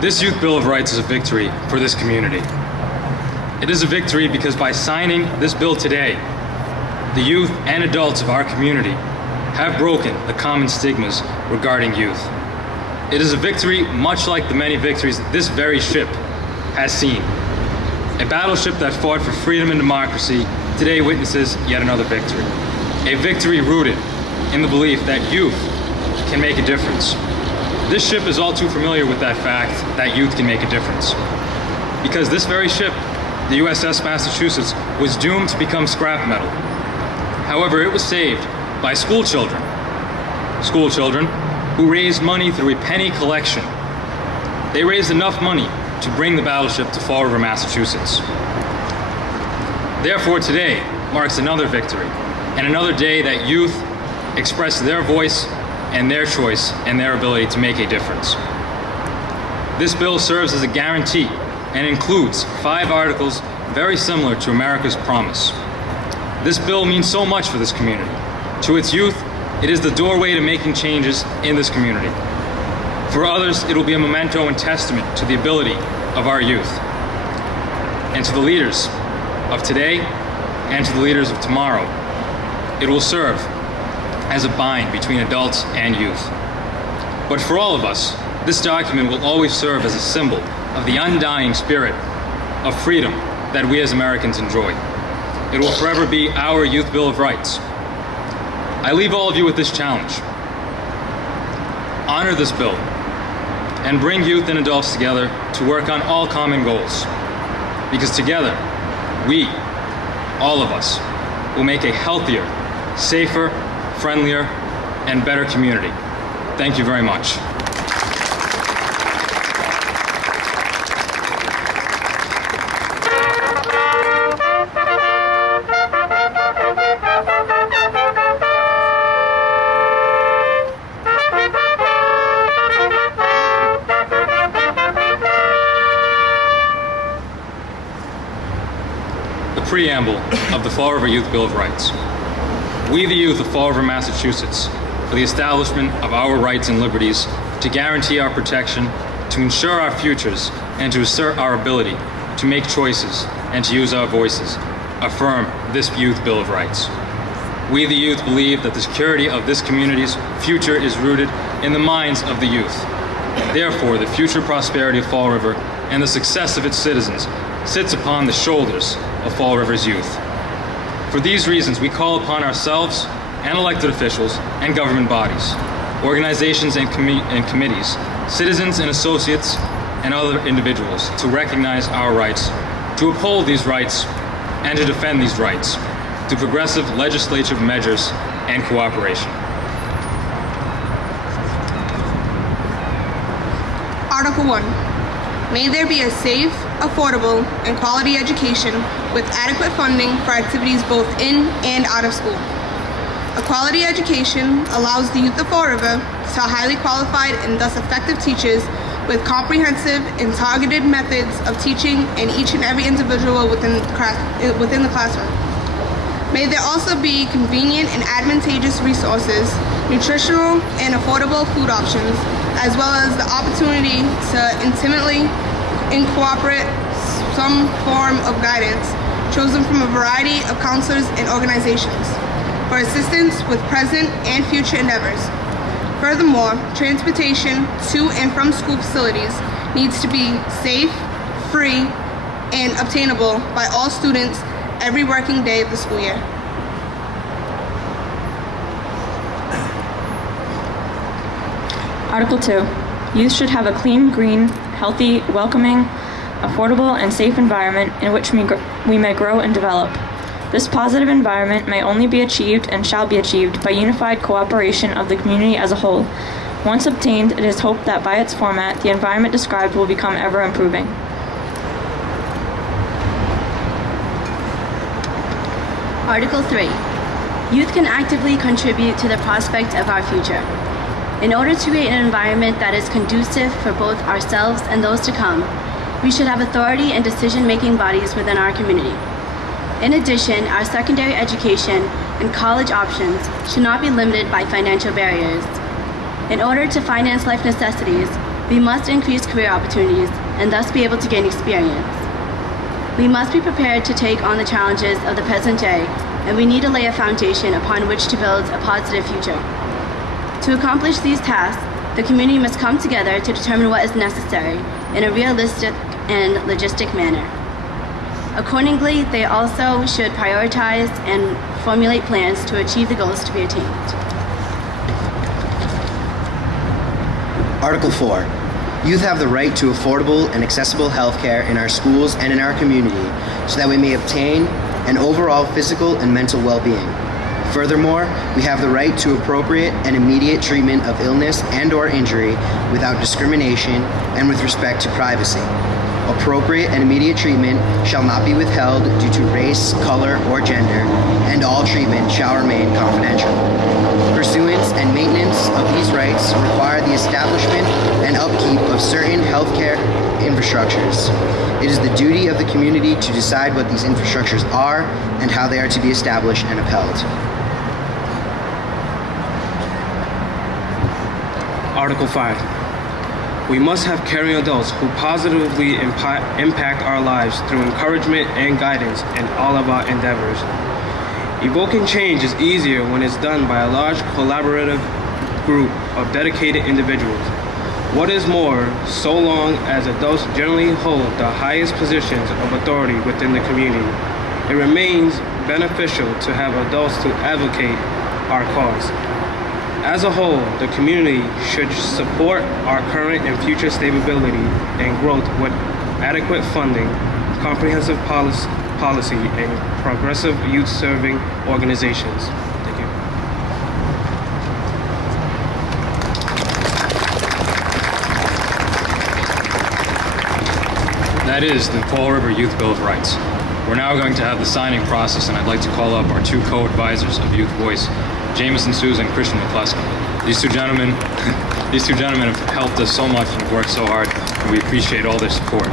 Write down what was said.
This Youth Bill of Rights is a victory for this community. It is a victory because by signing this bill today, the youth and adults of our community have broken the common stigmas regarding youth. It is a victory much like the many victories this very ship has seen. A battleship that fought for freedom and democracy today witnesses yet another victory. A victory rooted in the belief that youth can make a difference. This ship is all too familiar with that fact that youth can make a difference. Because this very ship, the U.S.S. Massachusetts, was doomed to become scrap metal. However, it was saved by school children who raised money through a penny collection. They raised enough money to bring the battleship to Fall River, Massachusetts. Therefore, today marks another victory and another day that youth express their voice and their choice and their ability to make a difference. This bill serves as a guarantee and includes 5 articles very similar to America's Promise. This bill means so much for this community. To its youth, it is the doorway to making changes in this community. For others, it will be a memento and testament to the ability of our youth. And to the leaders of today and to the leaders of tomorrow, it will serve as a bind between adults and youth. But for all of us, this document will always serve as a symbol of the undying spirit of freedom that we as Americans enjoy. It will forever be our Youth Bill of Rights. I leave all of you with this challenge. Honor this bill and bring youth and adults together to work on all common goals. Because together, we, all of us, will make a healthier, safer, friendlier, and better community. Thank you very much. The preamble of the Fall River Youth Bill of Rights. We, the youth of Fall River, Massachusetts, for the establishment of our rights and liberties, to guarantee our protection, to ensure our futures, and to assert our ability to make choices and to use our voices, affirm this Youth Bill of Rights. We, the youth, believe that the security of this community's future is rooted in the minds of the youth. Therefore, the future prosperity of Fall River and the success of its citizens sits upon the shoulders of Fall River's youth. For these reasons, we call upon ourselves and elected officials and government bodies, organizations and committees, citizens and associates, and other individuals to recognize our rights, to uphold these rights, and to defend these rights through progressive legislative measures and cooperation. Article 1. May there be a safe, affordable, and quality education with adequate funding for activities both in and out of school. A quality education allows the youth of Fall River to highly qualified and thus effective teachers with comprehensive and targeted methods of teaching in each and every individual within the classroom. May there also be convenient and advantageous resources, nutritional and affordable food options, as well as the opportunity to intimately incorporate some form of guidance chosen from a variety of counselors and organizations for assistance with present and future endeavors. Furthermore, transportation to and from school facilities needs to be safe, free, and obtainable by all students every working day of the school year. Article 2. Youth should have a clean, green, healthy, welcoming, affordable, and safe environment in which we may grow and develop. This positive environment may only be achieved and shall be achieved by unified cooperation of the community as a whole. Once obtained, it is hoped that by its format, the environment described will become ever improving. Article 3. Youth can actively contribute to the prospect of our future. In order to create an environment that is conducive for both ourselves and those to come, we should have authority and decision-making bodies within our community. In addition, our secondary education and college options should not be limited by financial barriers. In order to finance life necessities, We must increase career opportunities and thus be able to gain experience. We must be prepared to take on the challenges of the present day, and we need to lay a foundation upon which to build a positive future. To accomplish these tasks, the community must come together to determine what is necessary in a realistic and logistic manner. Accordingly, they also should prioritize and formulate plans to achieve the goals to be attained. Article 4. Youth have the right to affordable and accessible health care in our schools and in our community so that we may obtain an overall physical and mental well-being. Furthermore, we have the right to appropriate and immediate treatment of illness and/or injury without discrimination and with respect to privacy. Appropriate and immediate treatment shall not be withheld due to race, color, or gender, and all treatment shall remain confidential. Pursuance and maintenance of these rights require the establishment and upkeep of certain healthcare infrastructures. It is the duty of the community to decide what these infrastructures are and how they are to be established and upheld. Article 5. We must have caring adults who positively impact our lives through encouragement and guidance in all of our endeavors. Evoking change is easier when it's done by a large collaborative group of dedicated individuals. What is more, so long as adults generally hold the highest positions of authority within the community, it remains beneficial to have adults to advocate our cause. As a whole, the community should support our current and future stability and growth with adequate funding, comprehensive policy, and progressive youth-serving organizations. Thank you. That is the Fall River Youth Bill of Rights. We're now going to have the signing process, and I'd like to call up our two co-advisors of Youth Voice, Jameson Souza and Christian McCluskey. These two gentlemen have helped us so much and worked so hard, and we appreciate all their support.